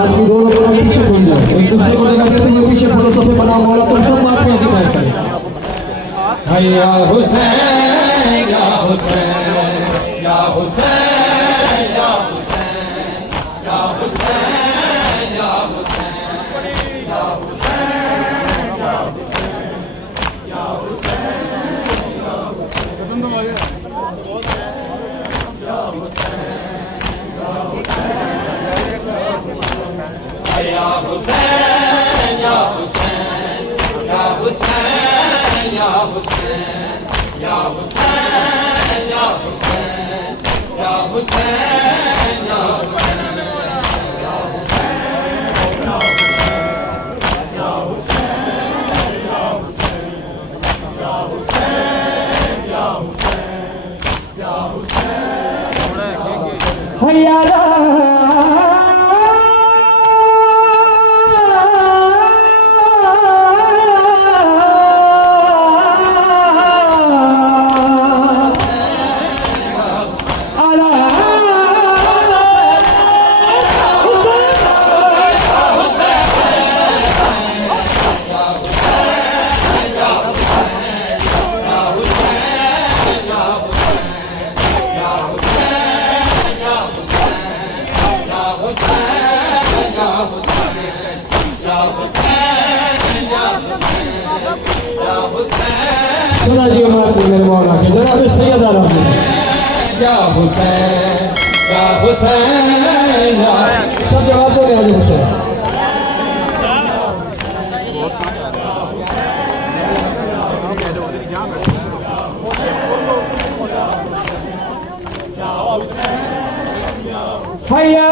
आदमी दोनों दोनों पीछे बन जाए, एक दूसरे को लगा देते हैं पीछे फिलोसफी बना मौला तुम सब बात में अधिकार करें। या हुसैन या हुसैन या हुसैन या हुसैन या हुसैन या हुसैन या हुसैन या हुसैन या या हुसैन या हुसैन या हुसैन या हुसैन या हुसैन या हुसैन या हुसैन या हुसैन या सुना जी हमारे मेरे मौला के जनाब सैयद आलम या हुसैन या हुसैन या सब जवाब दो या हुसैन हैया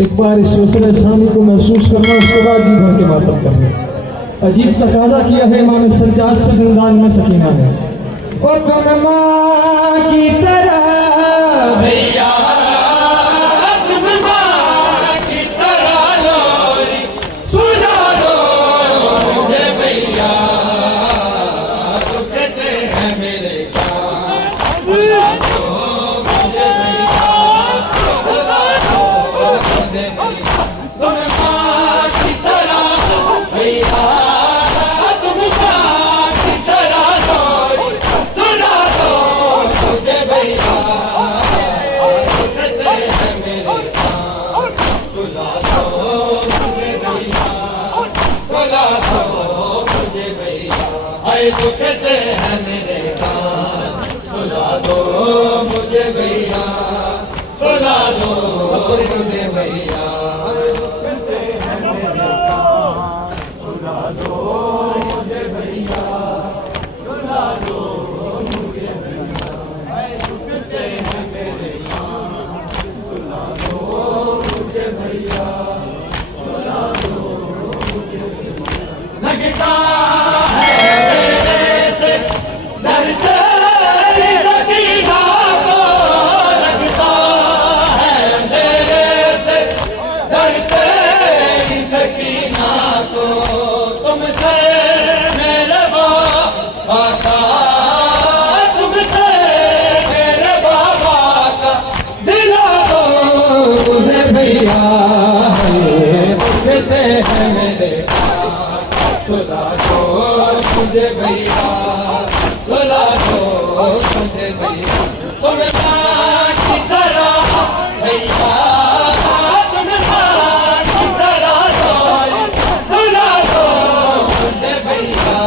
एक बार इस वसले शामी को महसूस करना, उसके बाद जी भर के मातम करना। अजीब तकाजा किया है इमाम सज्जाद से जिंदान में सकीना है ओ कनमा की तरह भैया की तरह लोरी सुना दो मुझे भैया है दुखते हैं मेरे कान, सुला दो मुझे भैया, सुला दो मुझे भैया, दुखते हैं मेरे कान, सुला दो मुझे भैया, सुला दो मुझे भैया, दुखते हैं मेरे कान, सुला दो मुझे भैया, सुला दो मुझे भैया। लगता है मेरे से दर्द सकीना को, लगता है मेरे से दर्द सकीना को, तुमसे मेरे बाबा का, तुमसे मेरे बाबा का दिला दो मुझे भैया, दुखते हैं मेरे कान, सुला दो मुझे भैया, सुला दो मुझे भैया, तुम मां की तरह भैया, तुम मां की तरह सोई, सुला दो मुझे भैया,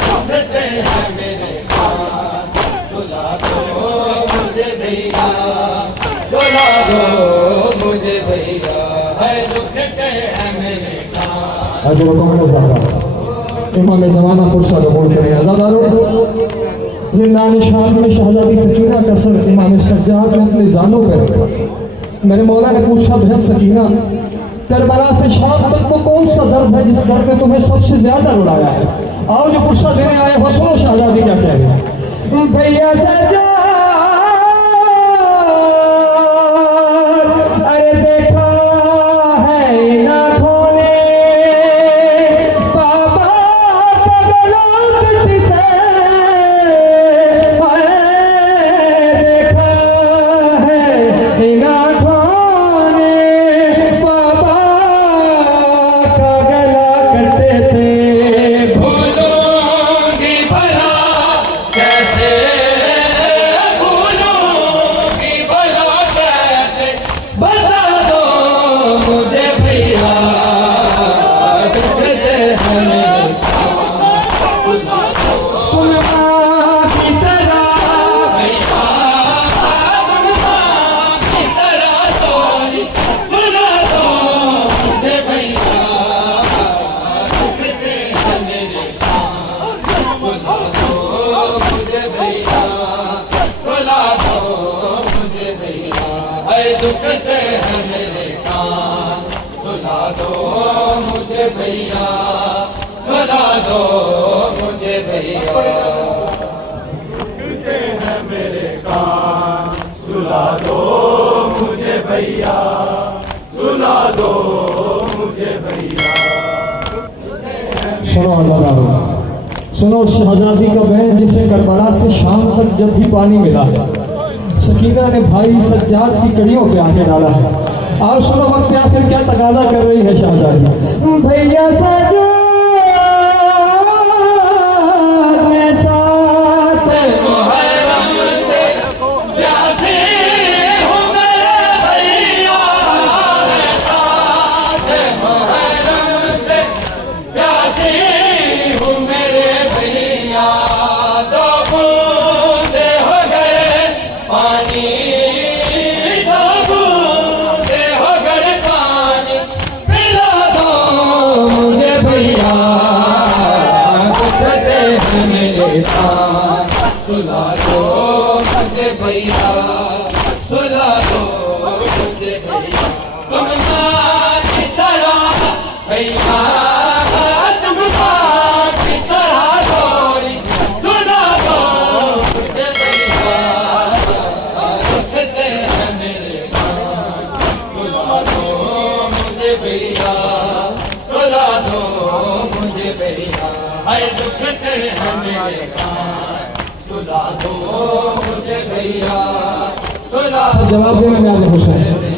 दुखते हैं मेरे कान, सुला दो मुझे भैया, सुला दो मुझे भैया, है दुखते हैं मेरे कान। आज वो इमाम ज़माना पुरसा कबूल करें। आज़ादारों, ज़िंदान शाम में शहज़ादी सकीना का सर इमाम सज्जाद ने अपने जानों पर रखा। मेरे मौला ने पूछा, बहन सकीना, करबला से शाम तक वो कौन सा दर्द है जिस दर्द ने तुम्हें सबसे ज्यादा रुलाया है? आओ जो पुरसा देने आए हो, सुनो शहज़ादी क्या कह रही है। भैया सज्जाद, अरे देखा है नाखों ने दुखते हैं मेरे कान, सुला दो मुझे भैया, सुला दो मुझे भैया, दुखते हैं मेरे कान, सुला दो मुझे भैया, सुला दो मुझे भैया। सुनो आज़ादारों, सुनो शहज़ादी का बहन जिसे करबला से शाम तक जब भी पानी मिला है, सकीना ने भाई सज्जाद की कड़ियों पे आके डाला है। और सुनो वक्त आखिर क्या तकाजा कर रही है शहज़ादी। भैया सज्जाद में साथ मुहर्रम से प्यासे हूँ मैं भैया, मैं साथ मुहर्रम से प्यासे हूँ मेरे भैया, दो बूंदे हो गए पानी, दो बूंदे हो गए पानी, पिला दो मुझे भैया, दुखते हैं मेरे कान, सुला दो मुझे भैया, सुला दो मुझे भैया, तुम मां की तरह भैया, तुम मां की तरह सोई, सुला दो मुझे भैया, दुखते हैं मेरे कान, सुला दो मुझे भैया, सुला दो मुझे भैया, है दुखते हैं मेरे कान, सुला दो मुझे भैया, सुला जवाब देना न्याज़ हुसैन।